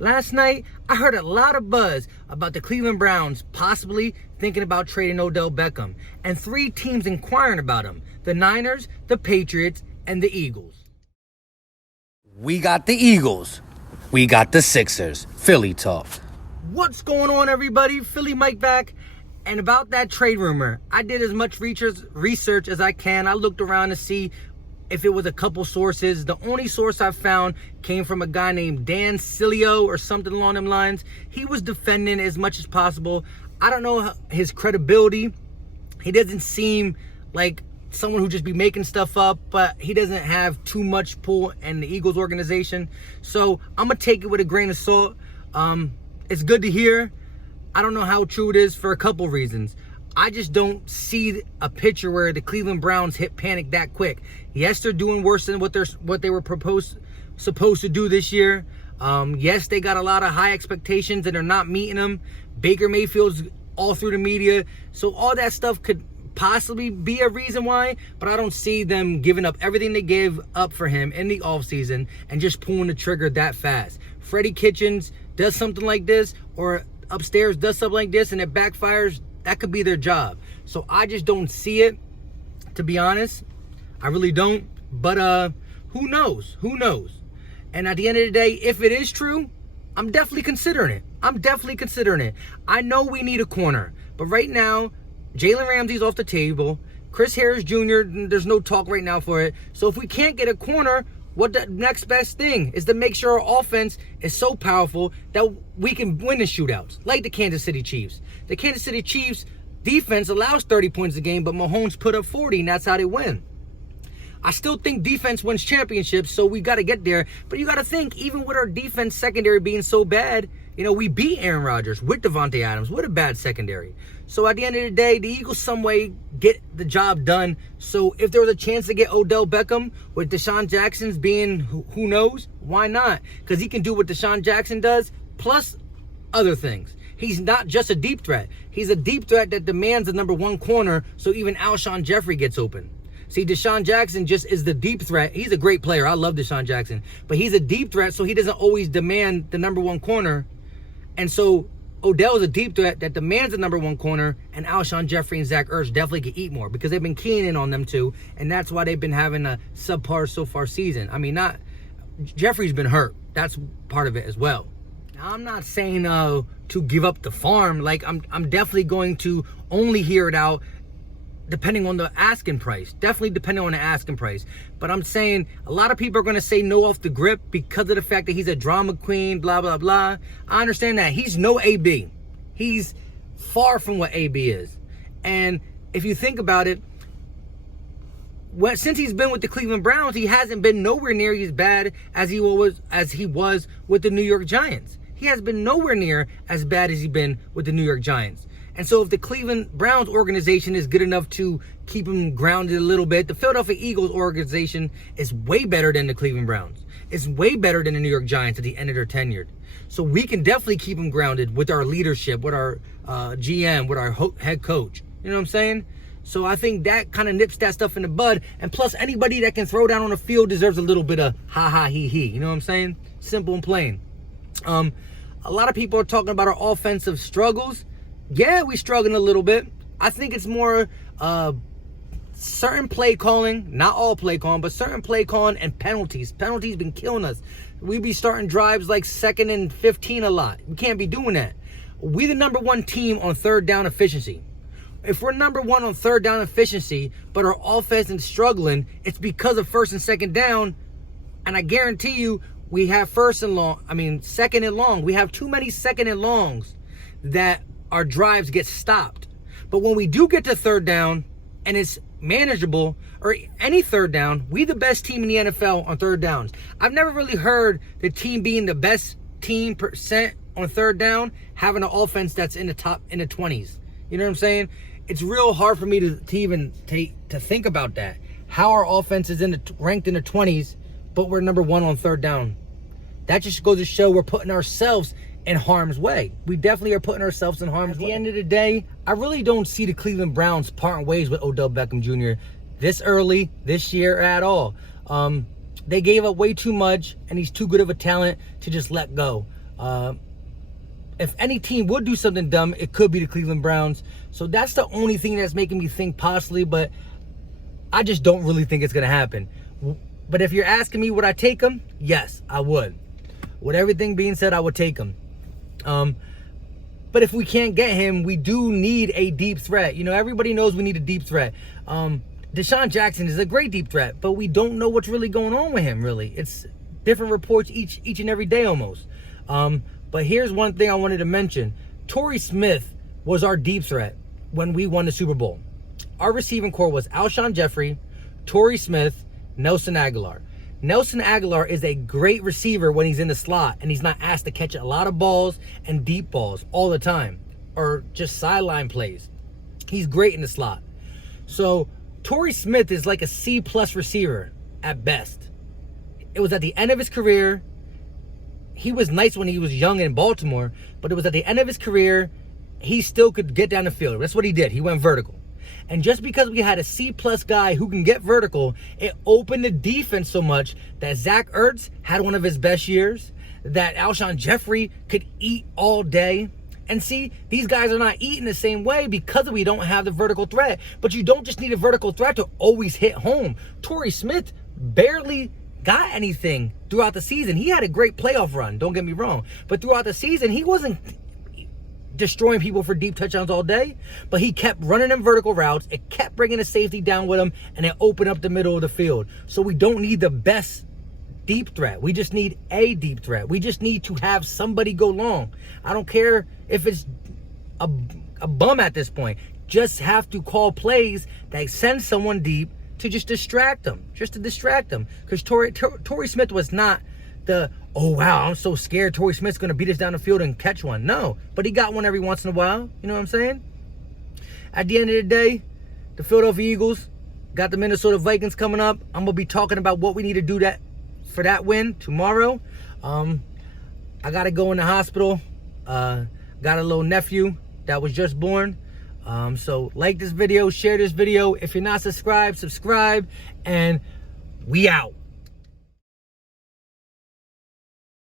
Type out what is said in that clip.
Last night, I heard a lot of buzz about the Cleveland Browns possibly thinking about trading Odell Beckham, and 3 teams inquiring about him: the Niners, the Patriots, and the Eagles. We got the Eagles. We got the Sixers. Philly talk. What's going on, everybody? Philly Mike back. And about that trade rumor, I did as much research as I can. I looked around to see if it was a couple sources. The only source I found came from a guy named Dan Cilio or something along them lines. He was defending as much as possible. I don't know his credibility. He doesn't seem like someone who just be making stuff up, but he doesn't have too much pull in the Eagles organization. So I'm going to take it with a grain of salt. It's good to hear. I don't know how true it is for a couple reasons. I just don't see a picture where the Cleveland Browns hit panic that quick. Yes, they're doing worse than what they were supposed to do this year. Yes, they got a lot of high expectations and they're not meeting them. Baker Mayfield's all through the media. So all that stuff could possibly be a reason why, but I don't see them giving up everything they gave up for him in the offseason and just pulling the trigger that fast. Freddie Kitchens does something like this, or upstairs does something like this, and it backfires. That could be their job. So I just don't see it, to be honest. I really don't. But who knows? Who knows? And at the end of the day, if it is true, I'm definitely considering it. I know we need a corner. But right now, Jalen Ramsey's off the table. Chris Harris Jr., there's no talk right now for it. So if we can't get a corner, what the next best thing is to make sure our offense is so powerful that we can win the shootouts, like the Kansas City Chiefs. The Kansas City Chiefs defense allows 30 points a game, but Mahomes put up 40, and that's how they win. I still think defense wins championships, so we got to get there. But you got to think, even with our defense secondary being so bad, we beat Aaron Rodgers with Devontae Adams with a bad secondary. So at the end of the day, the Eagles some way get the job done. So if there was a chance to get Odell Beckham with Deshaun Jackson's being who knows, why not? Because he can do what Deshaun Jackson does, plus other things. He's not just a deep threat. He's a deep threat that demands the number 1 corner, so even Alshon Jeffrey gets open. See, Deshaun Jackson just is the deep threat. He's a great player. I love Deshaun Jackson. But he's a deep threat, so he doesn't always demand the number 1 corner. And so Odell is a deep threat that demands the number 1 corner, and Alshon Jeffrey and Zach Ertz definitely could eat more because they've been keying in on them too, and that's why they've been having a subpar so far season. I mean, Jeffrey's been hurt. That's part of it as well. Now, I'm not saying to give up the farm. Like, I'm definitely going to only hear it out depending on the asking price. Definitely depending on the asking price. But I'm saying a lot of people are going to say no off the grip because of the fact that he's a drama queen, blah, blah, blah. I understand that. He's no AB. He's far from what AB is. And if you think about it, since he's been with the Cleveland Browns, he hasn't been nowhere near as bad as he was with the New York Giants. He has been nowhere near as bad as he's been with the New York Giants. And so if the Cleveland Browns organization is good enough to keep him grounded a little bit, the Philadelphia Eagles organization is way better than the Cleveland Browns. It's way better than the New York Giants at the end of their tenure. So we can definitely keep him grounded with our leadership, with our GM, with our head coach. You know what I'm saying? So I think that kind of nips that stuff in the bud. And plus, anybody that can throw down on the field deserves a little bit of ha-ha, he-he. You know what I'm saying? Simple and plain. A lot of people are talking about our offensive struggles. Yeah, we're struggling a little bit. I think it's more certain play calling, not all play calling, but certain play calling and penalties. Penalties been killing us. We be starting drives like 2nd and 15 a lot. We can't be doing that. We the number 1 team on 3rd down efficiency. If we're number 1 on 3rd down efficiency, but our offense is struggling, it's because of 1st and 2nd down. And I guarantee you, we have 2nd and long. We have too many 2nd and longs that our drives get stopped. But when we do get to 3rd down and it's manageable, or any 3rd down, we the best team in the NFL on 3rd downs. I've never really heard the team being the best team % on 3rd down having an offense that's in the 20s. You know what I'm saying? It's real hard for me to even think about that. How our offense is ranked in the 20s, but we're number 1 on 3rd down. That just goes to show we're putting ourselves in harm's way. We definitely are putting ourselves in harm's way. At the end of the day, I really don't see the Cleveland Browns parting ways with Odell Beckham Jr. this early this year at all. They gave up way too much, and he's too good of a talent to just let go. If any team would do something dumb, it could be the Cleveland Browns. So that's the only thing that's making me think possibly, but I just don't really think it's going to happen. But if you're asking me would I take him? Yes, I would. With everything being said, I would take him. But if we can't get him, we do need a deep threat. You know, everybody knows we need a deep threat. Deshaun Jackson is a great deep threat, but we don't know what's really going on with him, really. It's different reports each and every day almost. But here's one thing I wanted to mention. Torrey Smith was our deep threat when we won the Super Bowl. Our receiving core was Alshon Jeffrey, Torrey Smith, Nelson Aguilar. Nelson Aguilar is a great receiver when he's in the slot and he's not asked to catch a lot of balls and deep balls all the time or just sideline plays. He's great in the slot. So Torrey Smith is like a C+ receiver at best. It was at the end of his career. He was nice when he was young in Baltimore, but it was at the end of his career, he still could get down the field. That's what he did. He went vertical. And just because we had a C+ guy who can get vertical, it opened the defense so much that Zach Ertz had one of his best years, that Alshon Jeffrey could eat all day. And see, these guys are not eating the same way because we don't have the vertical threat. But you don't just need a vertical threat to always hit home. Torrey Smith barely got anything throughout the season. He had a great playoff run, don't get me wrong. But throughout the season, he wasn't destroying people for deep touchdowns all day, but he kept running in vertical routes. It kept bringing the safety down with him, and it opened up the middle of the field. So we don't need the best deep threat. We just need a deep threat. We just need to have somebody go long. I don't care if it's a bum at this point. Just have to call plays that send someone deep to just distract them. Because Torrey Smith was not the, oh wow, I'm so scared Torrey Smith's going to beat us down the field and catch one. No, but he got one every once in a while. You know what I'm saying? At the end of the day, the Philadelphia Eagles got the Minnesota Vikings coming up. I'm going to be talking about what we need to do for that win tomorrow. I got to go in the hospital. Got a little nephew that was just born. So like this video, share this video. If you're not subscribed, subscribe, and we out.